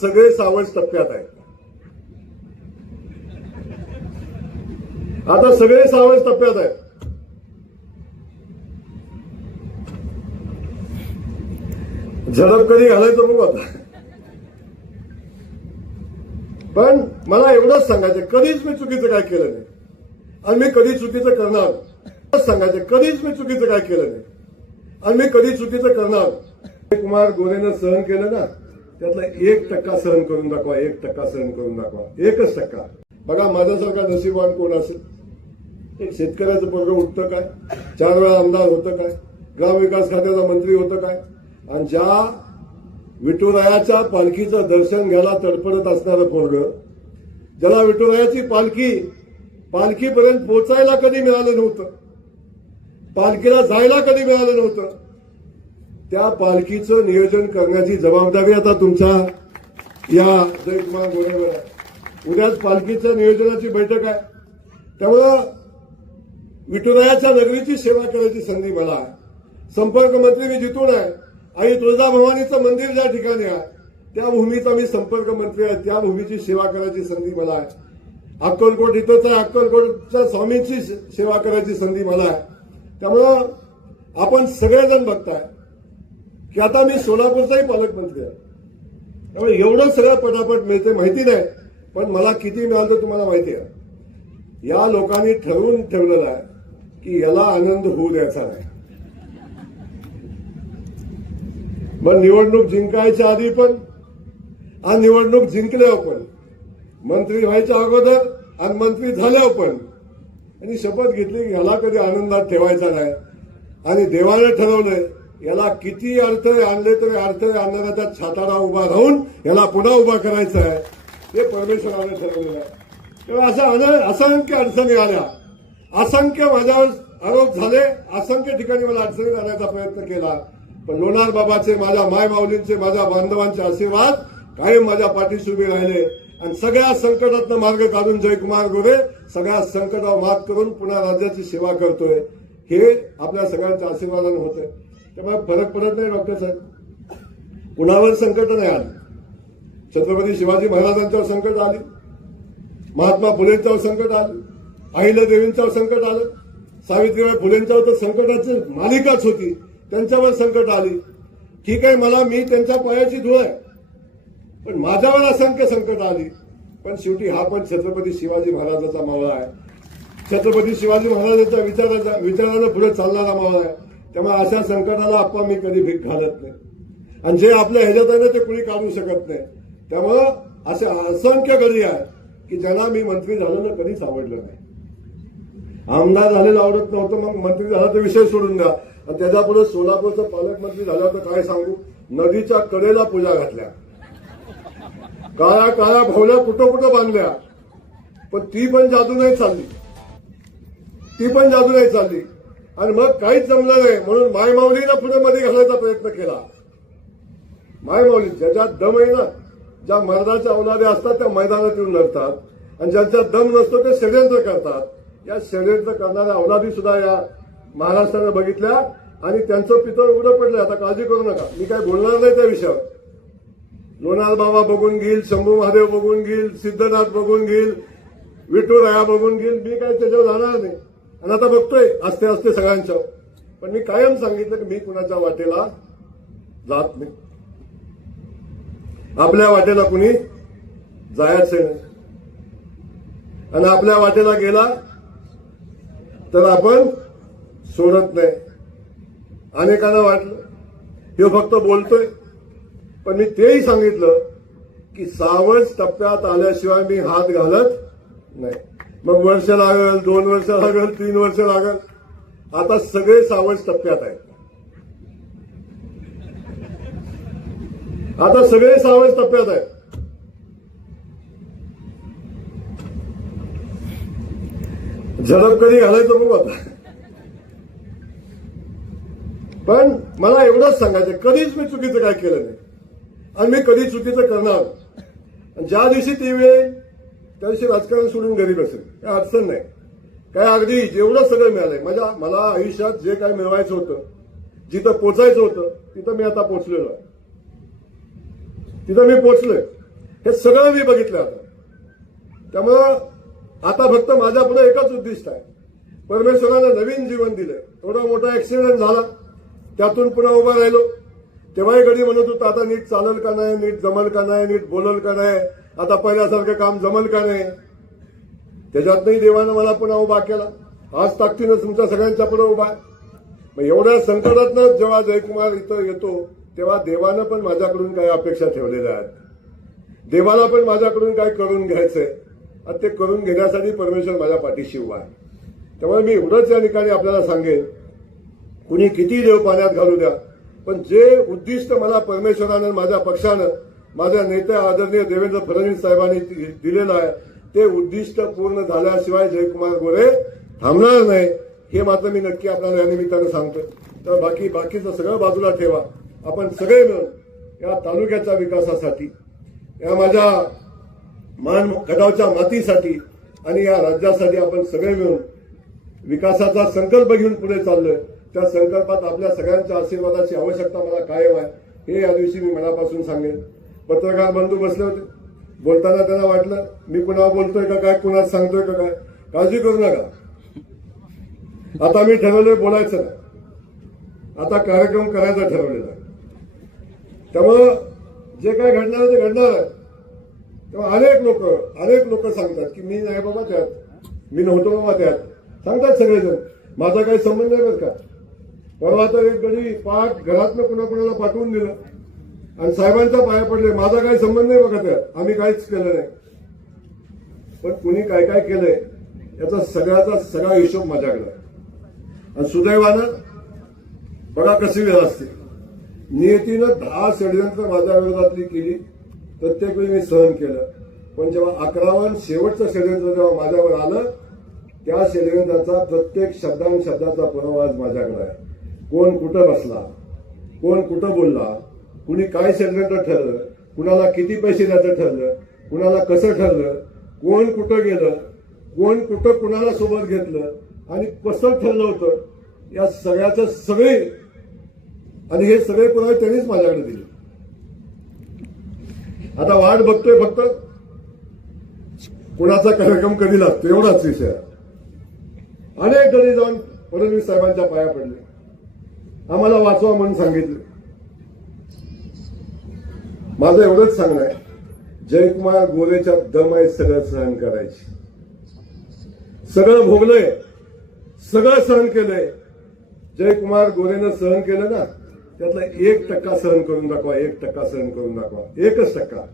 सगळे सावज टप्प्यात आहेत. आता सगळे सावज टप्प्यात आहेत. झडप कधी घालायचं बघू आता. पण मला एवढंच सांगायचं कधीच मी चुकीचं काय केलं नाही. आणि मी कधी चुकीचं करणार? सांगायचं कधीच मी चुकीचं काय केलं नाही. आणि मी कधी चुकीचं करणार? कुमार गोरेनं सहन केलं ना त्यातला एक टक्का सहन करून दाखवा एक टक्का सहन करून दाखवा. एकच टक्का. बघा माझ्यासारखा नशीबवान कोण असेल? एक शेतकऱ्याचं पोरग उठतं काय? चार वेळा आमदार होतं काय? ग्रामविकास खात्याचा मंत्री होतं काय? आणि ज्या विठुरायाच्या पालखीचं दर्शन घ्यायला तडफडत असणारं पोरग ज्याला विठुरायाची पालखी पालखीपर्यंत पोचायला कधी मिळालं नव्हतं? पालखीला जायला कधी मिळालं नव्हतं? त्या पालखीचं नियोजन करण्याची जबाबदारी आता तुमचा या जयकुमार गोरेवर आहे. उद्याच पालखीच्या नियोजनाची बैठक आहे. त्यामुळं विठुरायाच्या नगरीची सेवा करायची संधी मला आहे. संपर्क मंत्री मी जिथून आहे. आई तुळजाभवानीचं मंदिर ज्या ठिकाणी आहे त्या भूमीचा मी संपर्क मंत्री आहे. त्या भूमीची सेवा करायची संधी मला आहे. अक्कलकोट इथंच आहे. अक्कलकोटच्या स्वामींची सेवा करायची संधी मला आहे. त्यामुळं आपण सगळेजण बघताय. की आता मी सोलापूरचाही पालकमंत्री आहे त्यामुळे एवढं सगळं पटापट मिळते माहिती नाही पण मला किती मिळालं तुम्हाला माहिती आहे. या लोकांनी ठरवून ठेवलेलं आहे की याला आनंद होऊ द्यायचा नाही. मग निवडणूक जिंकायच्या आधी पण आणि निवडणूक जिंकल्यावर पण मंत्री व्हायच्या अगोदर आणि मंत्री झाल्यावर पण आणि शपथ घेतली की ह्याला कधी आनंदात ठेवायचा नाही. आणि देवाने ठरवलंय याला किती अडथळे आणले तरी अडथळे आणणाऱ्या त्या छाताला उभा राहून याला पुन्हा उभा करायचा आहे. ते परमेश्वराने ठरवलेलं आहे. तेव्हा अशा असंख्य अडचणी आल्या. असंख्य माझ्यावर आरोप झाले. असंख्य ठिकाणी मला अडचणी आणण्याचा प्रयत्न केला. पण लोणार बाबाचे माझ्या माय माऊलींचे माझ्या बांधवांचे आशीर्वाद कायम माझ्या पाठीशी उभे राहिले. आणि सगळ्या संकटातनं मार्ग काढून जयकुमार गोरे सगळ्या संकटावर मात करून पुन्हा राज्याची सेवा करतोय. हे आपल्या सगळ्यांच्या आशीर्वादानं होतंय. त्यामुळे फरक पडत नाही डॉक्टर साहेब. कुणावर संकट नाही आलं. छत्रपती शिवाजी महाराजांच्यावर संकट आली. महात्मा फुलेंच्यावर संकट आलं. अहिल्या देवींच्यावर संकट आलं. सावित्रीबाई फुलेंच्यावर तर संकटाची मालिकाच होती. त्यांच्यावर संकट आली. ठीक आहे मला मी त्यांच्या पायाची धुळ आहे. पण माझ्यावर असंख्य संकट आली. पण शेवटी हा पण छत्रपती शिवाजी महाराजाचा मावळा आहे. छत्रपती शिवाजी महाराजांच्या विचाराचा विचारानं पुढे चालणारा मावळा आहे. त्यामुळे अशा संकटाला आपण मी कधी भीक घालत नाही. आणि जे आपल्या ह्याच्यात आहे ना ते कुणी काढू शकत नाही. त्यामुळं असे असंख्य घरी आहे की ज्यांना मी मंत्री झालो ना कधीच आवडलं नाही. आमदार झालेलं आवडत नव्हतं मग मंत्री झाला तर विषय सोडून द्या. आणि त्याच्यापुढे सोलापूरचं पालकमंत्री झाला तर काय सांगू? नदीच्या कडेला पूजा घातल्या. काळ्या काळ्या भवल्या कुठं कुठं बांधल्या. पण ती पण जादू नाही चालली. ती पण जादू नाही चालली. आणि मग काहीच जमलं नाही. म्हणून मायमाऊलीनं पुढे मध्ये घालायचा प्रयत्न केला. मायमाऊली ज्याच्यात दम आहे ना ज्या मर्दाच्या औलादे असतात त्या मैदानात येऊन लढतात. आणि ज्यांचा दम नसतो ते षडयंत्र करतात. या षडयंत्र करणाऱ्या औलादी सुद्धा या महाराष्ट्रानं बघितल्या आणि त्यांचं पितळ उघडं पडलं आता काळजी करू नका. मी काय बोलणार नाही त्या विषयावर. लोणार बाबा बघून घेईल शंभू महादेव बघून घेईल सिद्धनाथ बघून घेईल विठुराया बघून घेईल. मी काय त्याच्यावर जाणार नाही. आणि आता बघतोय असते असते सगळ्यांच्या. पण मी कायम सांगितलं की मी कुणाच्या वाटेला जात नाही. आपल्या वाटेला कुणी जायचं नाही. आणि आपल्या वाटेला गेला तर आपण सोडत नाही. अनेकांना वाटलं. हे फक्त बोलतोय. पण मी तेही सांगितलं की सावज टप्प्यात आल्याशिवाय मी हात घालत नाही. मग वर्ष लागल दोन वर्ष लागल तीन वर्ष लागल. आता सगळे सावज टप्प्यात आहेत. आता सगळे सावज टप्प्यात आहेत. झडप कधी घालायचं बघू आता. पण मला एवढंच सांगायचं कधीच मी चुकीचं काय केलं नाही. आणि मी कधी चुकीचं करणार ज्या दिवशी ती वेळ त्याविषयी त्या दिवशी राजकारण सोडून घरी असेल. काय अडचण नाही. काय अगदी जेवढं सगळं मिळालंय. माझ्या मला आयुष्यात जे काय मिळवायचं होतं जिथं पोचायचं होतं तिथं मी आता पोचलेलो आहे. तिथं मी पोचलोय. हे सगळं मी बघितलं आता. त्यामुळं आता फक्त माझ्या पुढे एकच उद्दिष्ट आहे. परमेश्वरानं नवीन जीवन दिलं एवढा मोठा ऍक्सिडेंट झाला. त्यातून पुन्हा उभा राहिलो. तेव्हाही घडी म्हणत होता आता नीट चालल का नाही? नीट जमल का नाही? नीट बोलल का नाही? आता पहिल्यासारखं काम जमल का नाही? त्याच्यातही देवानं मला पुन्हा उभा केला. आज ताकदीनं तुमच्या सगळ्यांच्या पुढे उभा आहे. मग एवढ्या संकटातनं जेव्हा जयकुमार इथं येतो तेव्हा देवानं पण माझ्याकडून काही अपेक्षा ठेवलेल्या आहेत. देवाला पण माझ्याकडून काय करून घ्यायचंय. आणि ते करून घेण्यासाठी परमेश्वर माझ्या पाठीशी उभा आहे. त्यामुळे मी एवढंच या ठिकाणी आपल्याला सांगेन कुणी किती देव पाण्यात घालू द्या पण जे उद्दिष्ट मला परमेश्वरानं माझ्या पक्षानं माझ्या नेत्या आदरणीय देवेंद्र फडणवीस साहेबांनी दिलेलं आहे. ते उद्दिष्ट पूर्ण झाल्याशिवाय जयकुमार गोरे थांबणार नाही हे मात्र मी नक्की आपल्याला या निमित्तानं सांगतो तर बाकी बाकीचं सगळं बाजूला ठेवा. आपण सगळे मिळून या तालुक्याच्या विकासासाठी या माझ्या मान कडावच्या मातीसाठी आणि या राज्यासाठी आपण सगळे मिळून विकासाचा संकल्प घेऊन पुढे चाललोय. त्या संकल्पात आपल्या सगळ्यांच्या आशीर्वादाची आवश्यकता मला कायम आहे हे या दिवशी मी मनापासून सांगेन. पत्रकार बंधू बसले होते. बोलताना त्यांना वाटलं मी कुणा बोलतोय का काय कुणाला सांगतोय का काय? काळजी करू नका. आता मी ठरवलंय बोलायचं नाही. आता कार्यक्रम करायचा ठरवलेला त्यामुळं जे काय घडणार आहे ते घडणार आहे. तेव्हा अनेक लोक अनेक लोक सांगतात की मी नाही बाबा त्यात. मी नव्हतो बाबा त्यात. सांगतात सगळेजण. माझा काही संबंध नाही बरं का? परवा तर एक गडी पाठ घरातनं कुणाकुणाला पाठवून दिलं. आणि साहेबांचा पाया पडले. माझा काही संबंध नाही बघा त्यात आम्ही काहीच केलं नाही. पण कुणी काय काय केलंय याचा सगळ्याचा सगळा हिशोब माझ्याकडे आहे. आणि सुदैवानं बघा कशी वेळ असते. नियतीनं दहा षडयंत्र माझ्या विरोधातली केली. प्रत्येक वेळी मी सहन केलं. पण जेव्हा अकरावा शेवटचं षडयंत्र जेव्हा माझ्यावर आलं त्या षडयंत्राचा प्रत्येक शब्दान शब्दाचा पुरावा आज माझ्याकडे आहे. कोण कुठं बसला? कोण कुठं बोलला? कुणी काय षडयंत्र ठरलं कुणाला किती पैसे द्यायचं ठरलं कुणाला कसं ठरलं कोण कुठं गेलं कोण कुठं कुणाला सोबत घेतलं आणि कसं ठरलं होतं या सगळ्याचं सगळे आणि हे सगळे पुरावे त्यांनीच माझ्याकडे दिले. आता वाट बघतोय फक्त. कुणाचा कार्यक्रम कधी लागतो एवढाच विषय. अनेक गडी जाऊन फडणवीस साहेबांच्या पाया पडले. आम्हाला वाचवा म्हणून सांगितलं. माझं एवढंच सांगणं आहे. जयकुमार गोरेच्या दम आहे सगळं सहन करायची. सगळं भोगलंय. सगळं सहन केलंय. जयकुमार गोरेनं सहन केलं ना त्यातला एक टक्का सहन करून दाखवा एक टक्का सहन करून दाखवा. एकच टक्का.